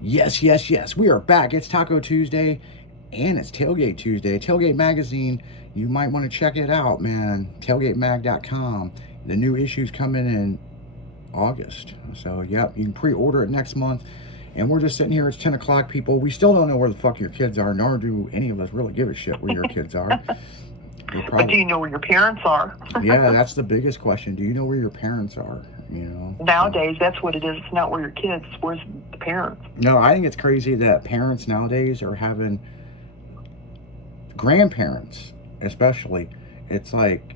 Yes, yes, yes. We are back. It's Taco Tuesday and it's Tailgate Tuesday. Tailgate Magazine, you might want to check it out, man. Tailgatemag.com. The new issue's coming in August. So, yep, you can pre order it next month. And we're just sitting here. It's 10 o'clock, people. We still don't know where the fuck your kids are, nor do any of us really give a shit where your kids are. But do you know where your parents are? Yeah, that's the biggest question. Do you know where your parents are? You know, nowadays, that's what it is. It's not where your kids. It's where's the parents. No, I think it's crazy that parents nowadays are having grandparents, especially. It's like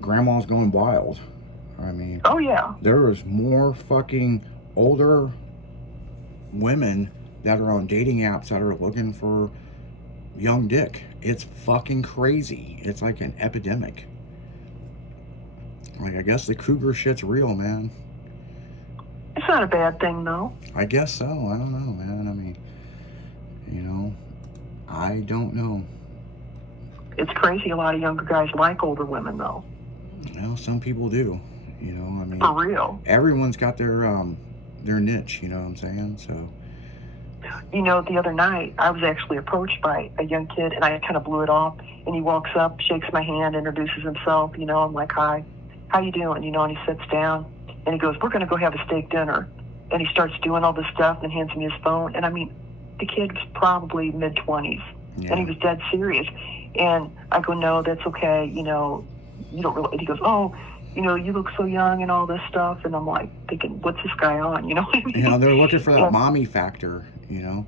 grandma's going wild. I mean, oh yeah, there is more fucking older women that are on dating apps that are looking for young dick. It's fucking crazy. It's like an epidemic. Like, I guess the cougar shit's real, man. It's not a bad thing, though. I guess so. I don't know, man. I mean, I don't know. It's crazy. A lot of younger guys like older women, though. Well, some people do. I mean, for real. Everyone's got their niche. You know what I'm saying? So. The other night, I was actually approached by a young kid, and I kind of blew it off. And he walks up, shakes my hand, introduces himself. I'm like, hi, how you doing? And he sits down, and he goes, we're going to go have a steak dinner. And he starts doing all this stuff and hands me his phone. And I mean, the kid was probably mid-20s, and he was dead serious. And I go, no, that's okay. You don't really. And he goes, oh, you look so young and all this stuff. And I'm like thinking, what's this guy on? You know what I mean? They're looking for that mommy factor, Yeah,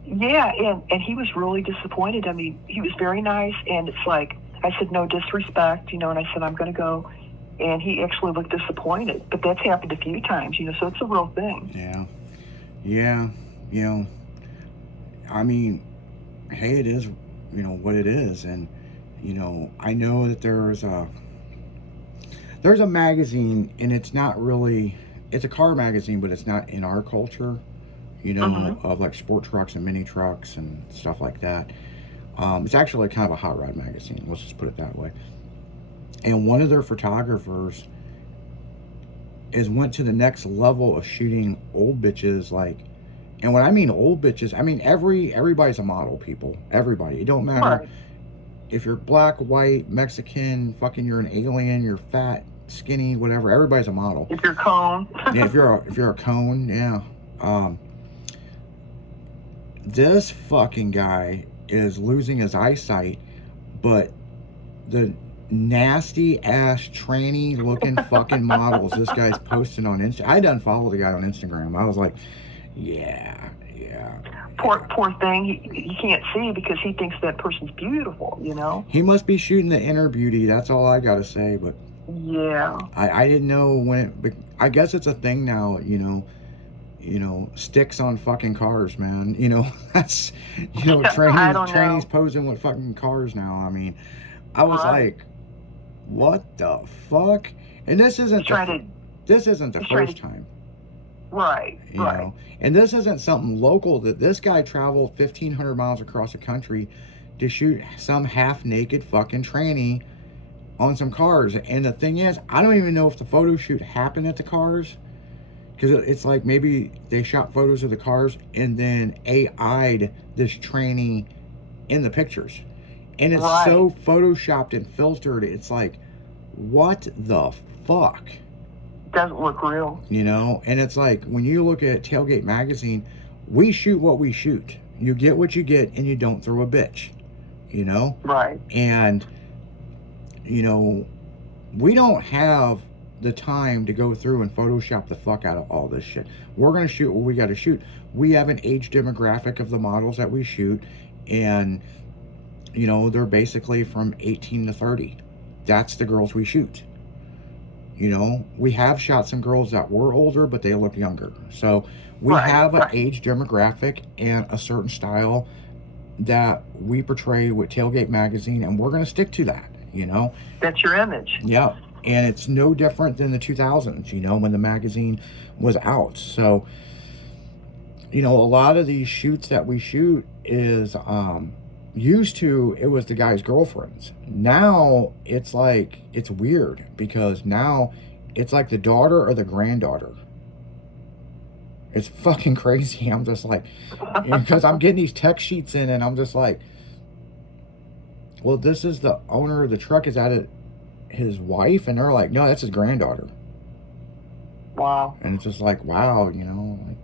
and he was really disappointed. I mean, he was very nice, and it's like, I said, no disrespect, and I said, I'm going to go. And he actually looked disappointed. But that's happened a few times, so it's a real thing. Yeah. I mean, hey, it is, what it is. And, I know that there's a magazine, and it's not really, it's a car magazine, but it's not in our culture, of like sport trucks and mini trucks and stuff like that. It's actually kind of a hot rod magazine, let's just put it that way. And one of their photographers went to the next level of shooting old bitches, like, and when I mean old bitches, I mean everybody's a model, people. Everybody. It don't matter. Right. If you're black, white, Mexican, fucking you're an alien, you're fat, skinny, whatever, everybody's a model. If you're a cone. Yeah, if you're a cone, yeah. This fucking guy is losing his eyesight, but the nasty ass tranny looking fucking models this guy's posting on Instagram. I done follow the guy on Instagram. I was like, yeah. Poor thing. He can't see because he thinks that person's beautiful, He must be shooting the inner beauty. That's all I gotta say. But yeah, I didn't know when I guess it's a thing now, sticks on fucking cars, man. That's, trannies posing with fucking cars now. I mean, I was like, what the fuck? And this isn't the first time. Right, right. And this isn't something local, that this guy traveled 1,500 miles across the country to shoot some half-naked fucking tranny on some cars. And the thing is, I don't even know if the photo shoot happened at the cars, because it's like maybe they shot photos of the cars and then AI'd this tranny in the pictures. And it's so photoshopped and filtered, it's like, what the fuck? Doesn't look real. And it's like, when you look at Tailgate Magazine, we shoot what we shoot. You get what you get, and you don't throw a bitch. Right. And, we don't have the time to go through and Photoshop the fuck out of all this shit. We're going to shoot what we got to shoot. We have an age demographic of the models that we shoot, and, they're basically from 18 to 30. That's the girls we shoot. We have shot some girls that were older, but they look younger. So we have an age demographic and a certain style that we portray with Tailgate Magazine, and we're going to stick to that, That's your image. Yeah. And it's no different than the 2000s, when the magazine was out. So, a lot of these shoots that we shoot is, used to, it was the guy's girlfriends. Now it's like, it's weird, because now it's like the daughter or the granddaughter. It's fucking crazy. I'm just like, because I'm getting these tech sheets in, and I'm just like, well, this is the owner of the truck. Is that his wife? And they're like, no, that's his granddaughter. Wow. And it's just like, wow, like,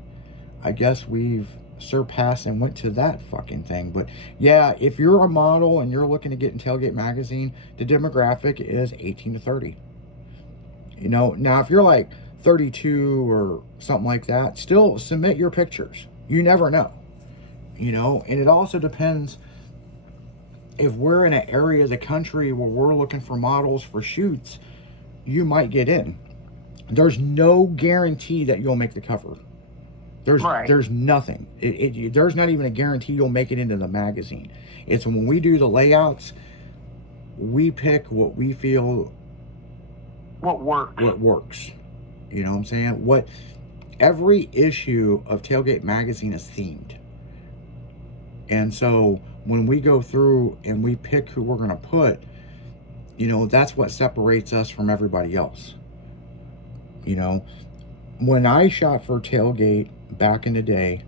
I guess we've surpassed and went to that fucking thing. But yeah, if you're a model and you're looking to get in Tailgate magazine, the demographic is 18 to 30. Now if you're like 32 or something like that, still submit your pictures. You never know. And it also depends if we're in an area of the country where we're looking for models for shoots, you might get in. There's no guarantee that you'll make the cover. There's nothing. There's not even a guarantee you'll make it into the magazine. It's when we do the layouts, we pick what we feel what works. You know what I'm saying? Every issue of Tailgate magazine is themed. And so when we go through and we pick who we're going to put, that's what separates us from everybody else. When I shot for Tailgate back in the day,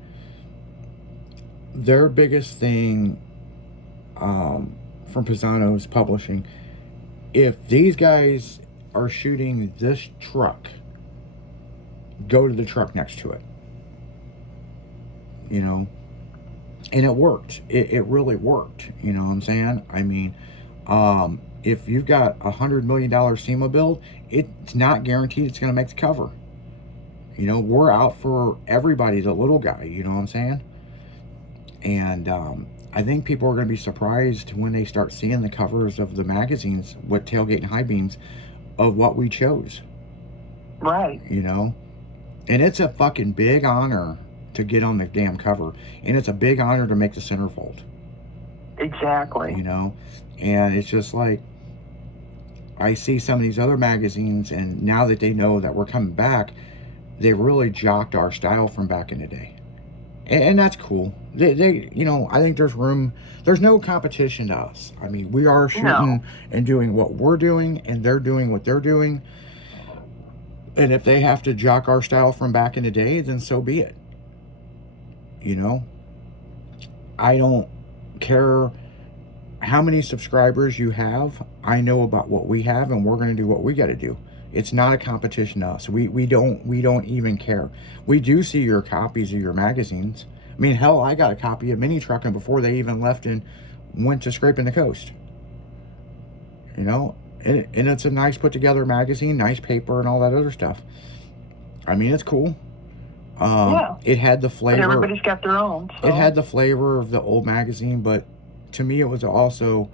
their biggest thing from Pisano's Publishing, if these guys are shooting this truck, go to the truck next to it. And it worked. It really worked. You know what I'm saying? I mean, if you've got $100 million SEMA build, it's not guaranteed it's going to make the cover. We're out for everybody, the little guy, you know what I'm saying? And I think people are going to be surprised when they start seeing the covers of the magazines with Tailgate and High Beams of what we chose. Right. And it's a fucking big honor to get on the damn cover. And it's a big honor to make the centerfold. Exactly. And it's just like, I see some of these other magazines, and now that they know that we're coming back, they really jocked our style from back in the day. And that's cool. They I think there's no competition to us. I mean, we are shooting and doing what we're doing, and they're doing what they're doing. And if they have to jock our style from back in the day, then so be it. I don't care how many subscribers you have. I know about what we have, and we're going to do what we got to do. It's not a competition to us. We don't even care. We do see your copies of your magazines. I mean, hell, I got a copy of Mini Trucking before they even left and went to Scraping the Coast. And it's a nice put together magazine, nice paper and all that other stuff. I mean, it's cool. Yeah. It had the flavor. But everybody's got their own. So. It had the flavor of the old magazine, but to me, it was also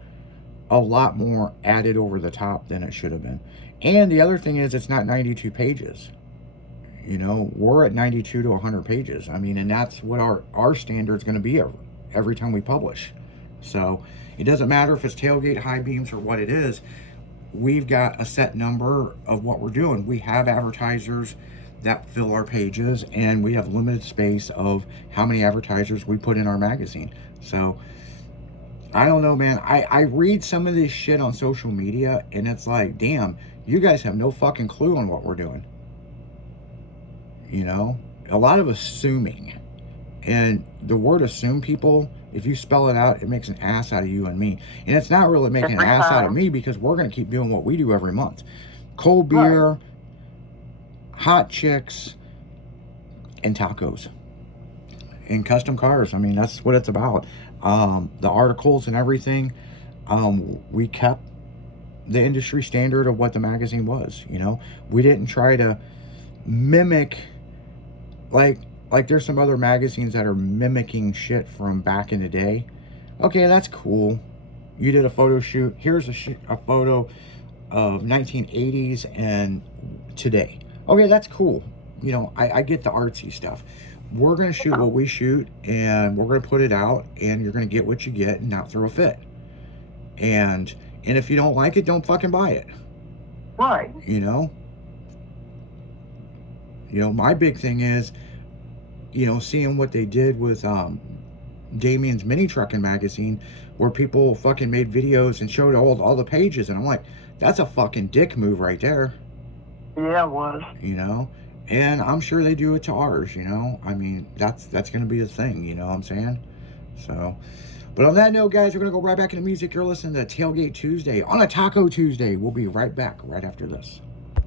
a lot more added over the top than it should have been. And the other thing is, it's not 92 pages. We're at 92 to 100 pages. I mean, and that's what our standard's going to be every time we publish. So it doesn't matter if it's Tailgate, High Beams, or what it is. We've got a set number of what we're doing. We have advertisers that fill our pages, and we have limited space of how many advertisers we put in our magazine. So I don't know, man. I read some of this shit on social media, and it's like, damn, you guys have no fucking clue on what we're doing. A lot of assuming. And the word assume, people, if you spell it out, it makes an ass out of you and me. And it's not really making an ass out of me, because we're going to keep doing what we do every month. Cold beer, hot chicks, and tacos. And custom cars. I mean, that's what it's about. The articles and everything, we kept the industry standard of what the magazine was. We didn't try to mimic, like there's some other magazines that are mimicking shit from back in the day. Okay, that's cool. You did a photo shoot. Here's a photo of 1980s and today. Okay, that's cool. I get the artsy stuff. We're going to shoot what we shoot, and we're going to put it out, and you're going to get what you get and not throw a fit. And if you don't like it, don't fucking buy it. Right. My big thing is, seeing what they did with Damien's Mini Trucking magazine, where people fucking made videos and showed all the pages, and I'm like, that's a fucking dick move right there. Yeah, it was. And I'm sure they do it to ours, you know. I mean, that's going to be the thing, you know what I'm saying? So, but on that note, guys, we're going to go right back into music. You're listening to Tailgate Tuesday on a Taco Tuesday. We'll be right back right after this.